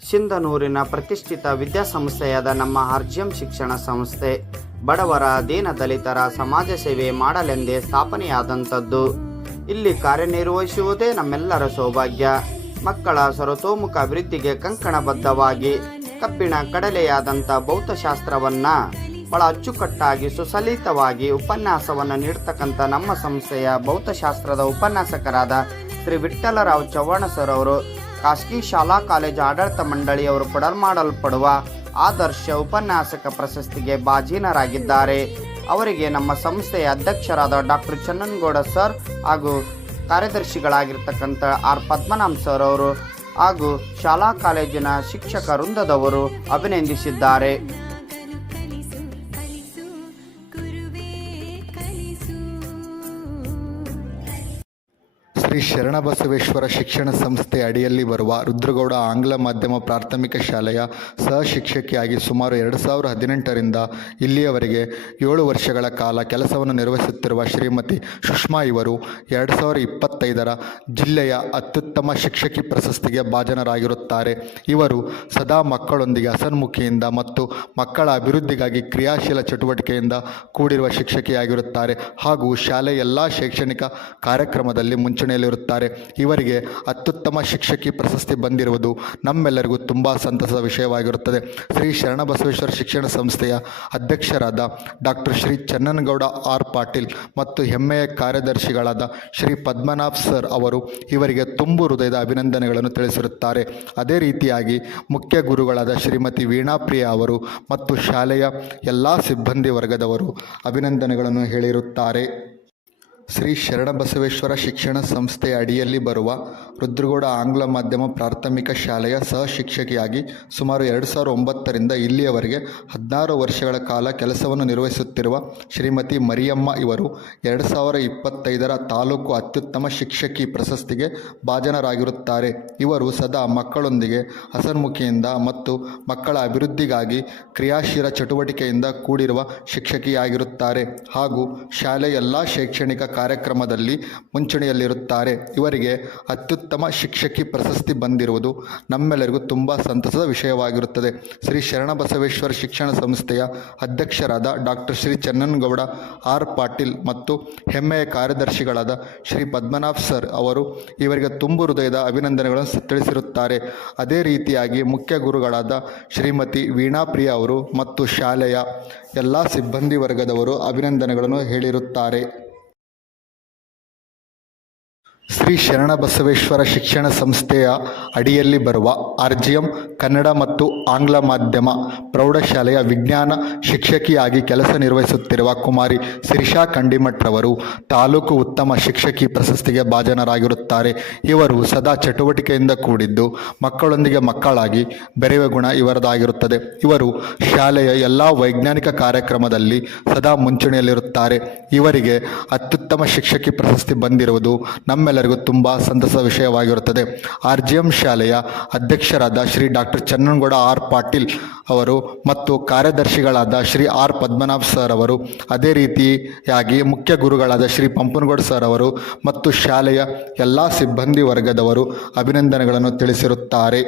ಸಿಂಧನೂರಿನ ಪ್ರತಿಷ್ಠಿತ ವಿದ್ಯಾಸಂಸ್ಥೆಯಾದ ನಮ್ಮ ಆರ್ಜಿಎಂ ಶಿಕ್ಷಣ ಸಂಸ್ಥೆ ಬಡವರ ದೀನ ದಲಿತರ ಸಮಾಜ ಸೇವೆ ಮಾಡಲೆಂದೇ ಸ್ಥಾಪನೆಯಾದಂಥದ್ದು. ಇಲ್ಲಿ ಕಾರ್ಯನಿರ್ವಹಿಸುವುದೇ ನಮ್ಮೆಲ್ಲರ ಸೌಭಾಗ್ಯ. ಮಕ್ಕಳ ಸರ್ವತೋಮುಖ ಅಭಿವೃದ್ಧಿಗೆ ಕಂಕಣಬದ್ಧವಾಗಿ ಕಬ್ಬಿಣ ಕಡಲೆಯಾದಂಥ ಭೌತಶಾಸ್ತ್ರವನ್ನು ಬಹಳ ಅಚ್ಚುಕಟ್ಟಾಗಿ ಸುಸಲಿತವಾಗಿ ಉಪನ್ಯಾಸವನ್ನು ನೀಡ್ತಕ್ಕಂಥ ನಮ್ಮ ಸಂಸ್ಥೆಯ ಭೌತಶಾಸ್ತ್ರದ ಉಪನ್ಯಾಸಕರಾದ ಶ್ರೀ ವಿಠ್ಠಲರಾವ್ ಚವ್ಹಾಣ ಸರ್ ಅವರು ಖಾಸಗಿ ಶಾಲಾ ಕಾಲೇಜು ಆಡಳಿತ ಮಂಡಳಿಯವರು ಕೊಡಲ್ಮಾಡಲ್ಪಡುವ ಆದರ್ಶ ಉಪನ್ಯಾಸಕ ಪ್ರಶಸ್ತಿಗೆ ಭಾಜನರಾಗಿದ್ದಾರೆ. ಅವರಿಗೆ ನಮ್ಮ ಸಂಸ್ಥೆಯ ಅಧ್ಯಕ್ಷರಾದ ಡಾಕ್ಟರ್ ಚನ್ನನಗೌಡ ಸರ್ ಹಾಗೂ ಕಾರ್ಯದರ್ಶಿಗಳಾಗಿರ್ತಕ್ಕಂಥ ಆರ್ ಪದ್ಮನಾಭ್ ಸರ್ ಅವರು ಹಾಗೂ ಶಾಲಾ ಕಾಲೇಜಿನ ಶಿಕ್ಷಕ ವೃಂದದವರು ಅಭಿನಂದಿಸಿದ್ದಾರೆ. ಶ್ರೀ ಶರಣಬಸವೇಶ್ವರ ಶಿಕ್ಷಣ ಸಂಸ್ಥೆ ಅಡಿಯಲ್ಲಿ ಬರುವ ರುದ್ರಗೌಡ ಆಂಗ್ಲ ಮಾಧ್ಯಮ ಪ್ರಾಥಮಿಕ ಶಾಲೆಯ ಸಹ ಶಿಕ್ಷಕಿಯಾಗಿ ಸುಮಾರು 2018ರಿಂದ ಇಲ್ಲಿಯವರೆಗೆ 7 ವರ್ಷಗಳ ಕಾಲ ಕೆಲಸವನ್ನು ನಿರ್ವಹಿಸುತ್ತಿರುವ ಶ್ರೀಮತಿ ಸುಷ್ಮಾ ಇವರು 2025ರ ಜಿಲ್ಲೆಯ ಅತ್ಯುತ್ತಮ ಶಿಕ್ಷಕಿ ಪ್ರಶಸ್ತಿಗೆ ಭಾಜನರಾಗಿರುತ್ತಾರೆ. ಇವರು ಸದಾ ಮಕ್ಕಳೊಂದಿಗೆ ಹಸನ್ಮುಖಿಯಿಂದ ಮತ್ತು ಮಕ್ಕಳ ಅಭಿವೃದ್ಧಿಗಾಗಿ ಕ್ರಿಯಾಶೀಲ ಚಟುವಟಿಕೆಯಿಂದ ಕೂಡಿರುವ ಶಿಕ್ಷಕಿಯಾಗಿರುತ್ತಾರೆ ಹಾಗೂ ಶಾಲೆಯ ಎಲ್ಲ ಶೈಕ್ಷಣಿಕ ಕಾರ್ಯಕ್ರಮದಲ್ಲಿ ಮುಂಚೂಣಿಯಲ್ಲಿರುತ್ತಾರೆ. ಇವರಿಗೆ ಅತ್ಯುತ್ತಮ ಶಿಕ್ಷಕಿ ಪ್ರಶಸ್ತಿ ಬಂದಿರುವುದು ನಮ್ಮೆಲ್ಲರಿಗೂ ತುಂಬ ಸಂತಸದ ವಿಷಯವಾಗಿರುತ್ತದೆ. ಶ್ರೀ ಶರಣಬಸವೇಶ್ವರ ಶಿಕ್ಷಣ ಸಂಸ್ಥೆಯ ಅಧ್ಯಕ್ಷರಾದ ಡಾಕ್ಟರ್ ಶ್ರೀ ಚನ್ನನಗೌಡ ಆರ್ ಪಾಟೀಲ್ ಮತ್ತು ಹೆಮ್ಮೆಯ ಕಾರ್ಯದರ್ಶಿಗಳಾದ ಶ್ರೀ ಪದ್ಮನಾಭ್ ಸರ್ ಅವರು ಇವರಿಗೆ ತುಂಬು ಹೃದಯದ ಅಭಿನಂದನೆಗಳನ್ನು ತಿಳಿಸಿರುತ್ತಾರೆ. ಅದೇ ರೀತಿಯಾಗಿ ಮುಖ್ಯ ಗುರುಗಳಾದ ಶ್ರೀಮತಿ ವೀಣಾಪ್ರಿಯ ಅವರು ಮತ್ತು ಶಾಲೆಯ ಎಲ್ಲ ಸಿಬ್ಬಂದಿ ವರ್ಗದವರು ಅಭಿನಂದನೆಗಳನ್ನು ಹೇಳಿರುತ್ತಾರೆ. ಶ್ರೀ ಶರಣಬಸವೇಶ್ವರ ಶಿಕ್ಷಣ ಸಂಸ್ಥೆಯ ಅಡಿಯಲ್ಲಿ ಬರುವ ರುದ್ರಗೌಡ ಆಂಗ್ಲ ಮಾಧ್ಯಮ ಪ್ರಾಥಮಿಕ ಶಾಲೆಯ ಸಹ ಶಿಕ್ಷಕಿಯಾಗಿ ಸುಮಾರು 2009ರಿಂದ ಇಲ್ಲಿಯವರೆಗೆ 16 ವರ್ಷಗಳ ಕಾಲ ಕೆಲಸವನ್ನು ನಿರ್ವಹಿಸುತ್ತಿರುವ ಶ್ರೀಮತಿ ಮರಿಯಮ್ಮ ಇವರು 2025ರ ತಾಲೂಕು ಅತ್ಯುತ್ತಮ ಶಿಕ್ಷಕಿ ಪ್ರಶಸ್ತಿಗೆ ಭಾಜನರಾಗಿರುತ್ತಾರೆ. ಇವರು ಸದಾ ಮಕ್ಕಳೊಂದಿಗೆ ಹಸನ್ಮುಖಿಯಿಂದ ಮತ್ತು ಮಕ್ಕಳ ಅಭಿವೃದ್ಧಿಗಾಗಿ ಕ್ರಿಯಾಶೀಲ ಚಟುವಟಿಕೆಯಿಂದ ಕೂಡಿರುವ ಶಿಕ್ಷಕಿಯಾಗಿರುತ್ತಾರೆ ಹಾಗೂ ಶಾಲೆಯ ಎಲ್ಲ ಶೈಕ್ಷಣಿಕ ಕಾರ್ಯಕ್ರಮದಲ್ಲಿ ಮುಂಚೂಣಿಯಲ್ಲಿರುತ್ತಾರೆ. ಇವರಿಗೆ ಅತ್ಯುತ್ತಮ ಶಿಕ್ಷಕಿ ಪ್ರಶಸ್ತಿ ಬಂದಿರುವುದು ನಮ್ಮೆಲ್ಲರಿಗೂ ತುಂಬ ಸಂತಸದ ವಿಷಯವಾಗಿರುತ್ತದೆ. ಶ್ರೀ ಶರಣಬಸವೇಶ್ವರ ಶಿಕ್ಷಣ ಸಂಸ್ಥೆಯ ಅಧ್ಯಕ್ಷರಾದ ಡಾಕ್ಟರ್ ಶ್ರೀ ಚನ್ನನಗೌಡ ಆರ್ ಪಾಟೀಲ್ ಮತ್ತು ಹೆಮ್ಮೆಯ ಕಾರ್ಯದರ್ಶಿಗಳಾದ ಶ್ರೀ ಪದ್ಮನಾಭ್ ಸರ್ ಅವರು ಇವರಿಗೆ ತುಂಬು ಹೃದಯದ ಅಭಿನಂದನೆಗಳನ್ನು ತಿಳಿಸಿರುತ್ತಾರೆ. ಅದೇ ರೀತಿಯಾಗಿ ಮುಖ್ಯ ಗುರುಗಳಾದ ಶ್ರೀಮತಿ ವೀಣಾಪ್ರಿಯ ಅವರು ಮತ್ತು ಶಾಲೆಯ ಎಲ್ಲ ಸಿಬ್ಬಂದಿ ವರ್ಗದವರು ಅಭಿನಂದನೆಗಳನ್ನು ಹೇಳಿರುತ್ತಾರೆ. ಶ್ರೀ ಶರಣಬಸವೇಶ್ವರ ಶಿಕ್ಷಣ ಸಂಸ್ಥೆಯ ಅಡಿಯಲ್ಲಿ ಬರುವ ಆರ್ಜಿಎಂ ಕನ್ನಡ ಮತ್ತು ಆಂಗ್ಲ ಮಾಧ್ಯಮ ಪ್ರೌಢಶಾಲೆಯ ವಿಜ್ಞಾನ ಶಿಕ್ಷಕಿಯಾಗಿ ಕೆಲಸ ನಿರ್ವಹಿಸುತ್ತಿರುವ ಕುಮಾರಿ ಶಿರಿಷಾ ಕಂಡಿಮಠ್ರವರು ತಾಲೂಕು ಉತ್ತಮ ಶಿಕ್ಷಕಿ ಪ್ರಶಸ್ತಿಗೆ ಭಾಜನರಾಗಿರುತ್ತಾರೆ. ಇವರು ಸದಾ ಚಟುವಟಿಕೆಯಿಂದ ಕೂಡಿದ್ದು ಮಕ್ಕಳೊಂದಿಗೆ ಮಕ್ಕಳಾಗಿ ಬೆರೆಯುವ ಗುಣ ಇವರದಾಗಿರುತ್ತದೆ. ಇವರು ಶಾಲೆಯ ಎಲ್ಲ ವೈಜ್ಞಾನಿಕ ಕಾರ್ಯಕ್ರಮದಲ್ಲಿ ಸದಾ ಮುಂಚೂಣಿಯಲ್ಲಿರುತ್ತಾರೆ. ಇವರಿಗೆ ಅತ್ಯುತ್ತಮ ಶಿಕ್ಷಕಿ ಪ್ರಶಸ್ತಿ ಬಂದಿರುವುದು ನಮ್ಮೆಲ್ಲರಿಗೂ ತುಂಬ ಸಂತಸದ ವಿಷಯವಾಗಿರುತ್ತದೆ. ಆರ್ಜಿಎಂ ಶಾಲೆಯ ಅಧ್ಯಕ್ಷರಾದ ಶ್ರೀ ಡಾಕ್ಟರ್ ಚನ್ನನಗೌಡ ಆರ್ ಪಾಟೀಲ್ ಅವರು ಮತ್ತು ಕಾರ್ಯದರ್ಶಿಗಳಾದ ಶ್ರೀ ಆರ್ ಪದ್ಮನಾಭ್ ಸರ್ ಅವರು, ಅದೇ ರೀತಿಯಾಗಿ ಮುಖ್ಯ ಗುರುಗಳಾದ ಶ್ರೀ ಪಂಪನಗೌಡ ಸರ್ ಅವರು ಮತ್ತು ಶಾಲೆಯ ಎಲ್ಲ ಸಿಬ್ಬಂದಿ ವರ್ಗದವರು ಅಭಿನಂದನೆಗಳನ್ನು ತಿಳಿಸಿರುತ್ತಾರೆ.